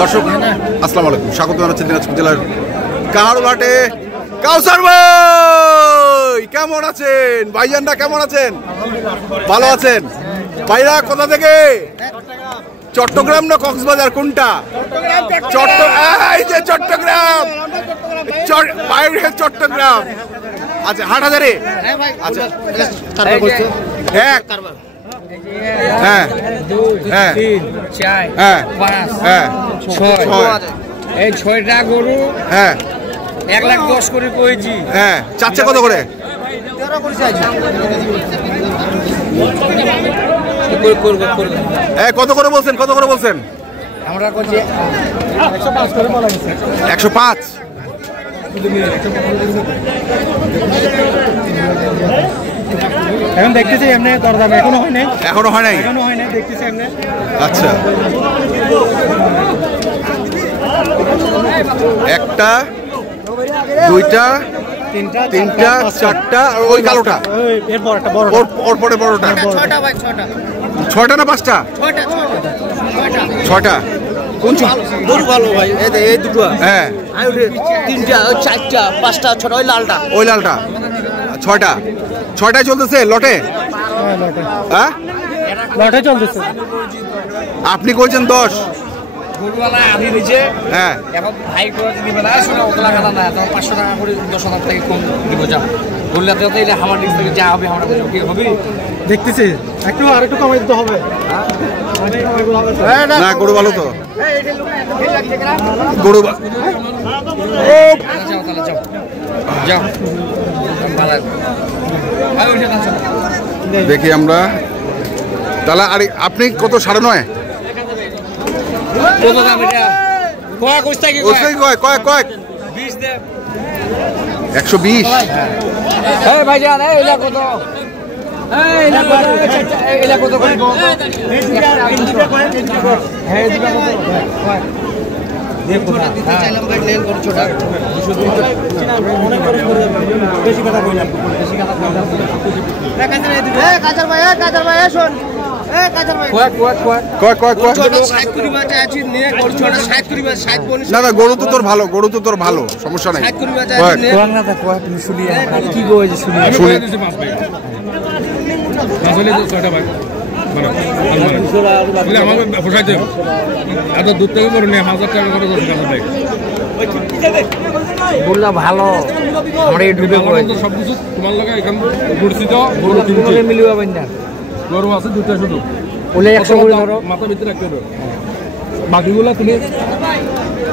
দর্শক আসসালামু আলাইকুম, স্বাগত জানাচ্ছি দিনাজপুর জেলার কাহারোলহাটে। কাউসার ভাই কেমন আছেন? ভাইজানরা কেমন আছেন? ভালো আছেন? ভাইরা কোথা থেকে? চট্টগ্রাম না কক্সবাজার, কোনটা? চট্টগ্রাম। চট্টগ্রাম। আচ্ছা, হাটহাজারে। আচ্ছা, হ্যাঁ হ্যাঁ হ্যাঁ হ্যাঁ হ্যাঁ, এই 6টা গরু, হ্যাঁ 1,10,000 করে কইছি। হ্যাঁ, চাচ্ছে কত করে? কত করে বলছেন? কত করে বলছেন? আমরা কইছি 105 করে বলা গেছে। 105 এখন দেখতেছি এমনি দরদাম এখনো হয় নাই। এখনো হয় নাই? এখনো হয় নাই, দেখতেছি এমনি। আচ্ছা, একটা, দুইটা, তিনটা, চারটা, আর ওই কালোটা, এরপর একটা বড়, ওর পরে বড়টা। 6টা ভাই, 6টা। 6টা না 5টা? 6টা। কোন গরু ভালো ভাই, এই দুটো। হ্যাঁ, 3টা, 4টা, 5টা, 6টা, ওই লালটা। ওই লালটা। 6টা। 6টায় চলতেছে লটে? হ্যাঁ, লটে চলতেছে। আপনি কইছেন 10? গরুওয়ালা আনি দিছে। হ্যাঁ, এখন ভাই করে দিবে না, শোনা ওগুলা কথা না, তখন 500 টাকা করে 10,000 টাকা কম দিব। যা বললে তো এটা আমার দিক থেকে যা হবে আমরা কি হবে দেখতেছি। একটু আর একটু কমাই দিতে হবে। না গরু ভালো তো, গরু যাও তাহলে, যাও যাও ভালো। দেখি আমরা তাহলে। আর আপনি কত? 9.5? কত দাম এটা? কয় কইতা কি কয়? কয় 20 দে। 120? এই ভাইজান, এইলা কত? এইলা কত? এইলা কত করে গো? এই দুটা কয়? হ্যাঁ, এই দুটা কত? ছোটা দিতে চাইলাম ভাই, নেন করো ছোটা। 200 অনেক করে বেশি কথা কইলাম, বেশি কথা কইলাম। কাজার ভাই, কাজার ভাই শোন। না না, গরু তো তোর ভালো, গরু তো তোর ভালো, সমস্যা নাই। বললা ভালো, আমরা এই ঢুকে সবকিছু তোমার লাগে এখান পরিচিত মিলিয়ে পাবেন না। গরু আছে 2টা শুধু, ওলে 100 করে ধরো, মাথার ভিতরে রাখতে হবে। বাকিগুলো তুমি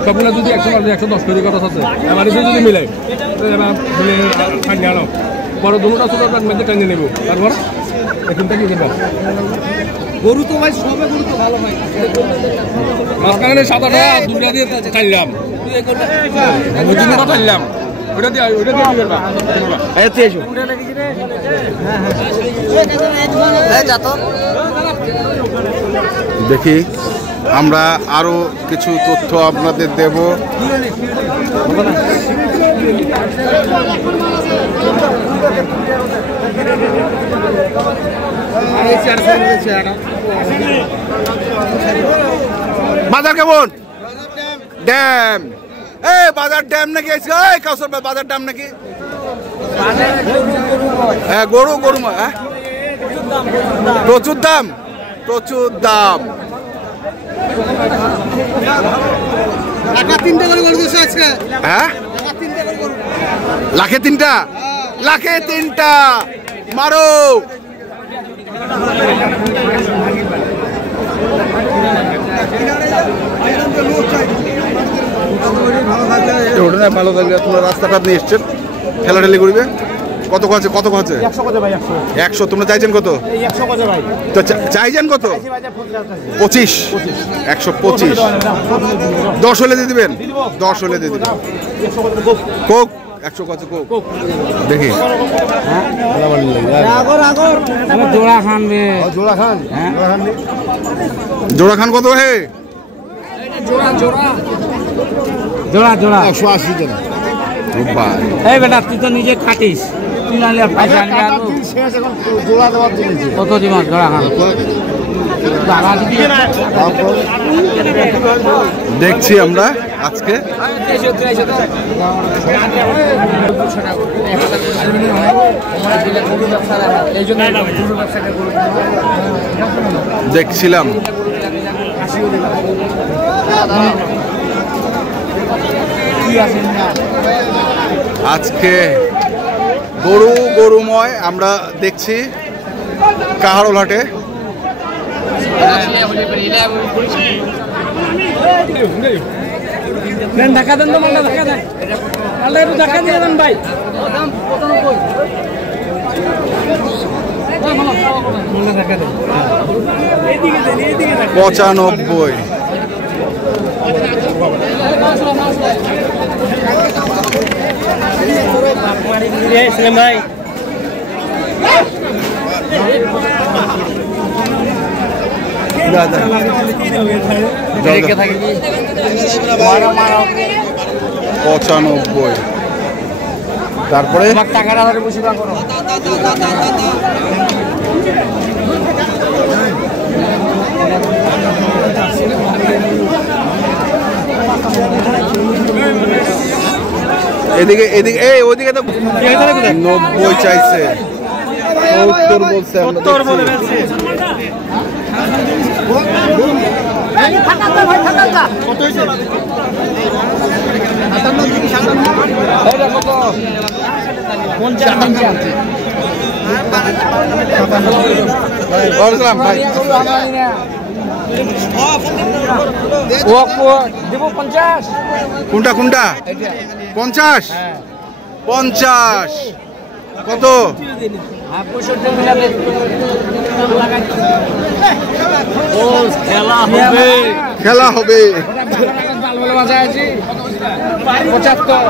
সবগুলো যদি 110 করে কথা আছে, আমার যদি মিলাই আনো বড় দুটা ছোট মধ্যে টেনে নেব। তারপর এখানটা কি করবো? গরু তো ভাই সবে গরু তো ভালো ভাই। মাঝখানে 7টা 2টা দিয়ে চাইলাম, চাইলাম ওটা দিয়ে দেখি আমরা আরো কিছু তথ্য আপনাদের দেব। বাজার কেমন? ড্যাম। বাজার ড্যাম নাকি? কাউসার ভাই, বাজার ড্যাম নাকি? হ্যাঁ, গরু হ্যাঁ, প্রচুর দাম, প্রচুর দাম। হ্যাঁ, লাখে 3টা, লাখে 3টা মারো। ভালো থাকলে তোমরা রাস্তাটা আপনি এসছেন, ঠেলাঠেলি করবে। কত আছে? কত আছে? 100। তোমরা চাইছেন কত? তো চাইছেন কত? 25। 125। 10 হলে দিয়ে দিবেন? 10 হলে দিয়ে দিবেন। কোক 100 কত? কোক দেখি। জোড়া খান, জোড়া খান, জোড়া খান কত? হে জোড়া 180 টাকা। এই বেটা, তুই তো নিজে খাটিস, তুই নাহলে পয়সা আনবি। কত দিন জোড়া খান? দেখছি আমরা আজকে দেখছিলাম আজকে গরুময় আমরা দেখছি কাহারোল হাটে। ঢাকা দেন তো মালটা, ঢাকা দেন মালটা, একটু ঢাকা দিয়ে দেন ভাই। 95 ভাই তারপরে টাকাটা বসে করো। এদিকে এদিকে এই ওদিকে তো 90 চাইছে, 70 বলছে, 70 বলে ফেলছে। কত হইছে? কোনটা কোনটা 50 50 কত? খেলা হবে 75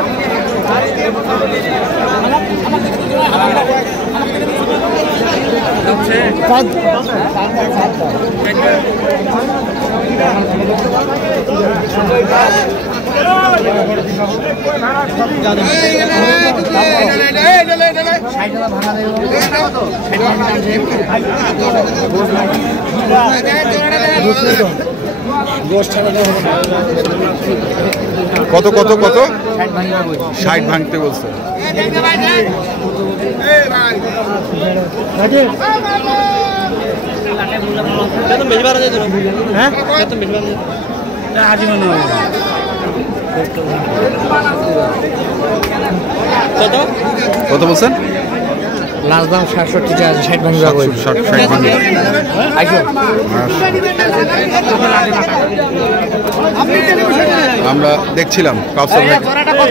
কত কত কত 60 ভাঙতে বলছে। কত বলছেন? লাস্ট দাম 67 আছে, 60 ভাঙি যাবে। 60 ভাঙি আমরা দেখছিলাম কাউসার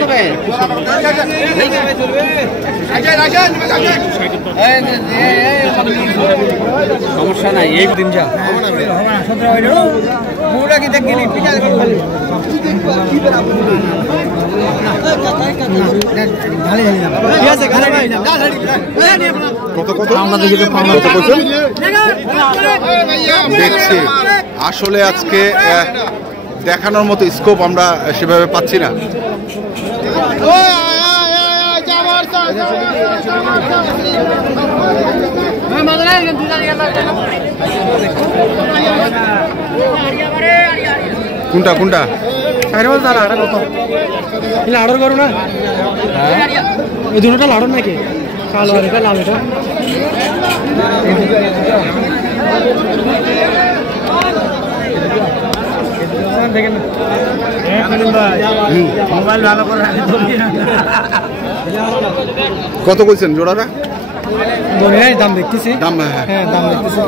ভাই। সমস্যা নাই, এই দিন যা কত কত দেখছি আসলে আজকে দেখানোর মতো স্কোপ আমরা সেভাবে পাচ্ছি না। কোনটা কোনটা লাড়র করো না, এই দুটোটা লাড়র নাকি কালো আর এটা লাল, এটা দেখেন মোবাইল ভালো করে কত বলছেন জোড়াটা? দাম দেখতেছি, দাম হ্যাঁ দাম দেখতেছি।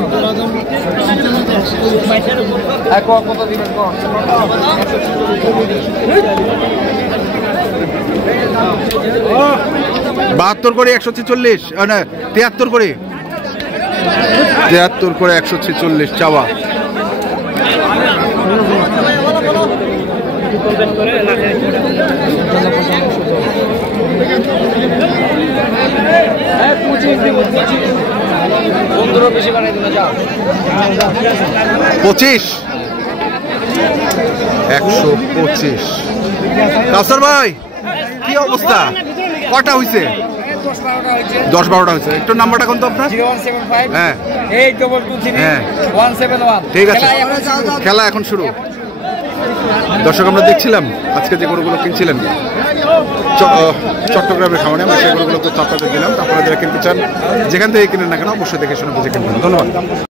বাহাত্তর করে 146, না 73 করে 73 করে 146 চাওয়া। পঁচিশ 125। কাউসার ভাই কি অবস্থা? কটা হইছে? 10-12টা হয়েছে। 10-12টা হয়েছে। একটু নাম্বারটা কোন তো আপনার? 0175 হ্যাঁ 8223 হ্যাঁ 171। ঠিক আছে, খেলা এখন শুরু। দর্শক আমরা দেখছিলাম আজকে যে গরুগুলো কিনছিলেন চট্টগ্রামের খামারে, আমরা সেই গরুগুলো তো আপনাদের দিলাম। আপনারা যারা কিনতে চান যেখান থেকে কিনেন না কেন অবশ্যই দেখে শুনে বুঝে কিনবেন। ধন্যবাদ।